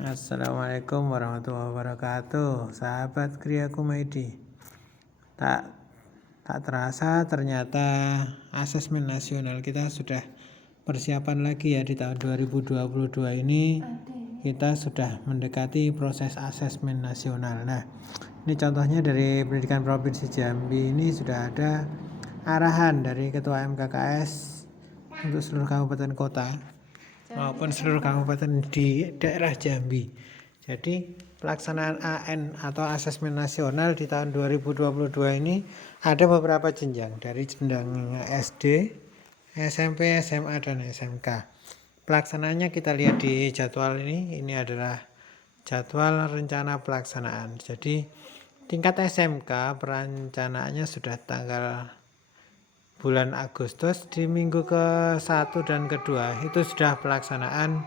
Assalamualaikum warahmatullahi wabarakatuh, sahabat Kriya Komedi. Tak terasa ternyata asesmen nasional kita sudah persiapan lagi ya di tahun 2022 ini. Kita sudah mendekati proses asesmen nasional. Nah, ini contohnya dari Pendidikan Provinsi Jambi ini sudah ada arahan dari Ketua MKKS untuk seluruh kabupaten kota maupun seluruh kabupaten di daerah Jambi. Jadi pelaksanaan AN atau asesmen nasional di tahun 2022 ini ada beberapa jenjang dari jenjang SD, SMP, SMA, dan SMK. Pelaksanaannya kita lihat di jadwal ini. Ini adalah jadwal rencana pelaksanaan. Jadi tingkat SMK perencanaannya sudah tanggal bulan Agustus di minggu ke-1 dan ke-2 itu sudah pelaksanaan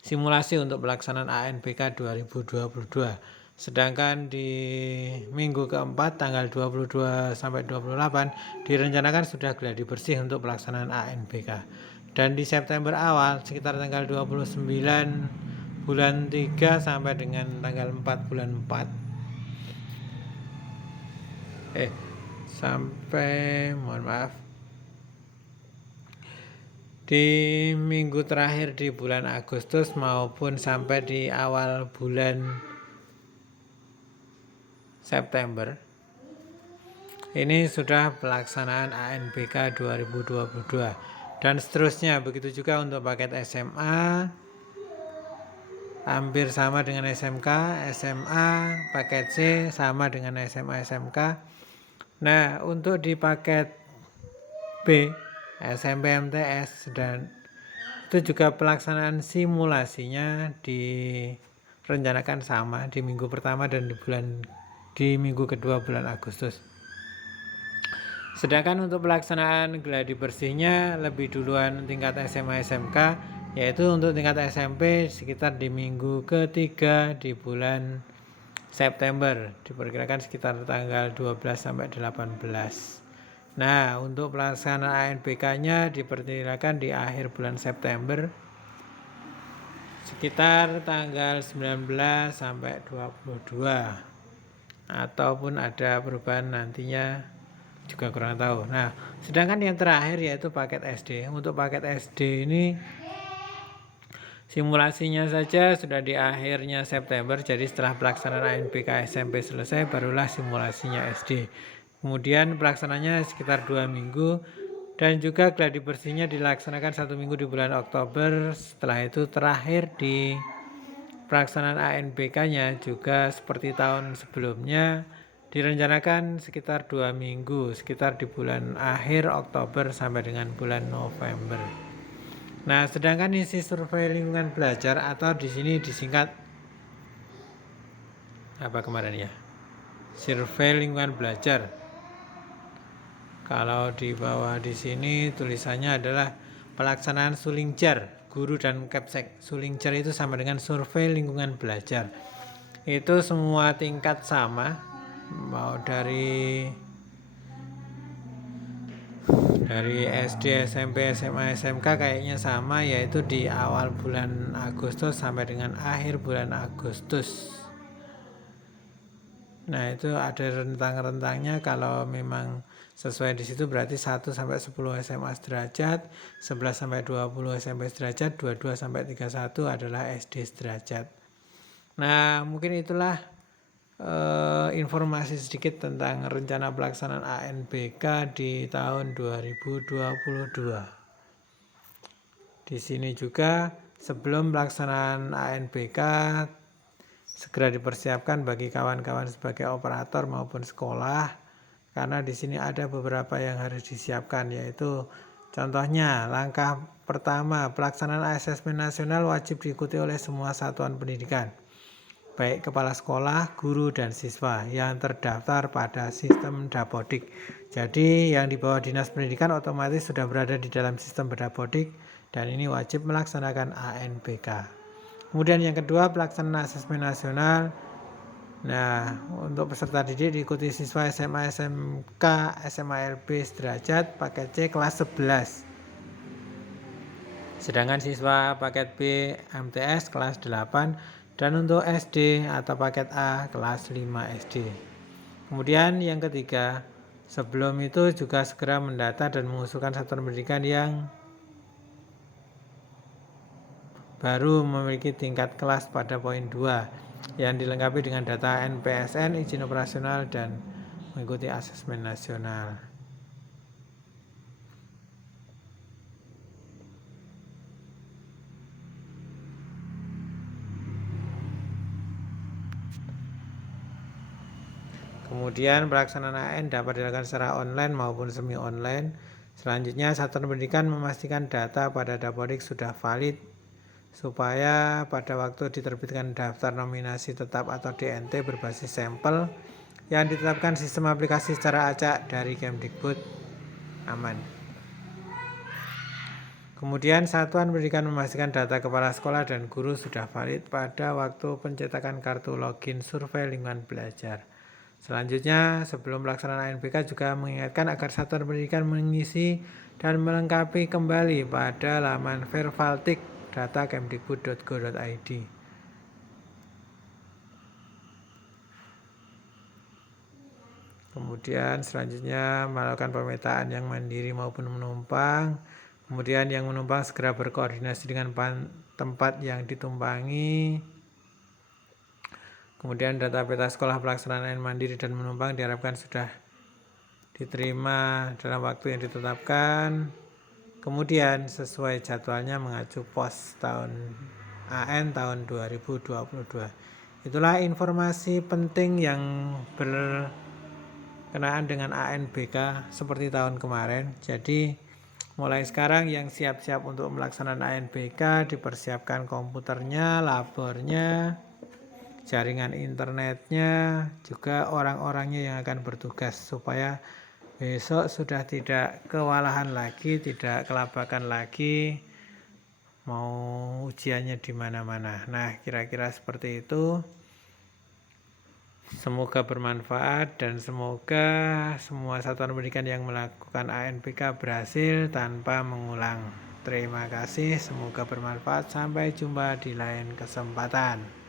simulasi untuk pelaksanaan ANBK 2022. Sedangkan di minggu ke-4 tanggal 22 sampai 28 direncanakan sudah gladi bersih untuk pelaksanaan ANBK. Dan di September awal sekitar tanggal 29 bulan 3 sampai dengan tanggal 4 bulan 4 di minggu terakhir di bulan Agustus maupun sampai di awal bulan September ini sudah pelaksanaan ANBK 2022 dan seterusnya. Begitu juga untuk paket SMA hampir sama dengan SMK, SMA paket C sama dengan SMA SMK. Nah, untuk di paket B, SMP MTS dan itu juga pelaksanaan simulasinya direncanakan sama di minggu pertama dan di minggu kedua bulan Agustus. Sedangkan untuk pelaksanaan gladi bersihnya lebih duluan tingkat SMA SMK, yaitu untuk tingkat SMP sekitar di minggu ketiga di bulan September, diperkirakan sekitar tanggal 12 sampai 18. Nah, untuk pelaksanaan ANBK-nya diperkirakan di akhir bulan September sekitar tanggal 19 sampai 22. Ataupun ada perubahan nantinya juga kurang tahu. Nah, sedangkan yang terakhir yaitu paket SD. Untuk paket SD ini simulasinya saja sudah di akhirnya September, jadi setelah pelaksanaan ANBK SMP selesai barulah simulasinya SD. Kemudian pelaksananya sekitar 2 minggu dan juga gladi bersihnya dilaksanakan 1 minggu di bulan Oktober. Setelah itu terakhir di pelaksanaan ANBK-nya juga seperti tahun sebelumnya direncanakan sekitar 2 minggu, sekitar di bulan akhir Oktober sampai dengan bulan November. Nah, sedangkan isi survei lingkungan belajar atau di sini disingkat apa kemarin ya? Survei lingkungan belajar. Kalau di bawah di sini tulisannya adalah pelaksanaan Sulingjar, guru dan Kepsek. Sulingjar itu sama dengan survei lingkungan belajar. Itu semua tingkat sama, mau dari SD, SMP, SMA, SMK kayaknya sama, yaitu di awal bulan Agustus sampai dengan akhir bulan Agustus. Nah, itu ada rentang-rentangnya. Kalau memang sesuai di situ berarti 1 sampai 10 SMA sederajat, 11 sampai 20 SMP sederajat, 22 sampai 31 adalah SD sederajat. Nah, mungkin itulah informasi sedikit tentang rencana pelaksanaan ANBK di tahun 2022. Di sini juga sebelum pelaksanaan ANBK segera dipersiapkan bagi kawan-kawan sebagai operator maupun sekolah, karena di sini ada beberapa yang harus disiapkan, yaitu contohnya langkah pertama, pelaksanaan asesmen nasional wajib diikuti oleh semua satuan pendidikan, baik kepala sekolah, guru, dan siswa yang terdaftar pada sistem Dapodik. Jadi yang di bawah Dinas Pendidikan otomatis sudah berada di dalam sistem Dapodik dan ini wajib melaksanakan ANBK. Kemudian yang kedua, pelaksanaan asesmen nasional. Nah, untuk peserta didik diikuti siswa SMA, SMK, SMA LB sederajat, paket C kelas 11. Sedangkan siswa paket B MTS kelas 8 dan untuk SD atau paket A kelas 5 SD. Kemudian yang ketiga, sebelum itu juga segera mendata dan mengusulkan satuan pendidikan yang baru memiliki tingkat kelas pada poin 2 yang dilengkapi dengan data NPSN, izin operasional, dan mengikuti asesmen nasional. Kemudian pelaksanaan AN dapat dilakukan secara online maupun semi online. Selanjutnya, satuan pendidikan memastikan data pada Dapodik sudah valid supaya pada waktu diterbitkan daftar nominasi tetap atau DNT berbasis sampel yang ditetapkan sistem aplikasi secara acak dari Kemdikbud aman. Kemudian satuan pendidikan memastikan data kepala sekolah dan guru sudah valid pada waktu pencetakan kartu login survei lingkungan belajar. Selanjutnya, sebelum pelaksanaan ANBK juga mengingatkan agar satuan pendidikan mengisi dan melengkapi kembali pada laman Vervaltik data kemdikbud.go.id. Kemudian selanjutnya melakukan pemetaan yang mandiri maupun menumpang. Kemudian yang menumpang segera berkoordinasi dengan tempat yang ditumpangi. Kemudian data peta sekolah pelaksanaan mandiri dan menumpang diharapkan sudah diterima dalam waktu yang ditetapkan. Kemudian sesuai jadwalnya mengacu pos tahun AN tahun 2022. Itulah informasi penting yang berkenaan dengan ANBK seperti tahun kemarin. Jadi mulai sekarang yang siap-siap untuk melaksanakan ANBK dipersiapkan komputernya, labornya, jaringan internetnya, juga orang-orangnya yang akan bertugas supaya besok sudah tidak kewalahan lagi, tidak kelabakan lagi mau ujiannya di mana-mana. Nah, kira-kira seperti itu. Semoga bermanfaat dan semoga semua satuan pendidikan yang melakukan ANBK berhasil tanpa mengulang. Terima kasih, semoga bermanfaat. Sampai jumpa di lain kesempatan.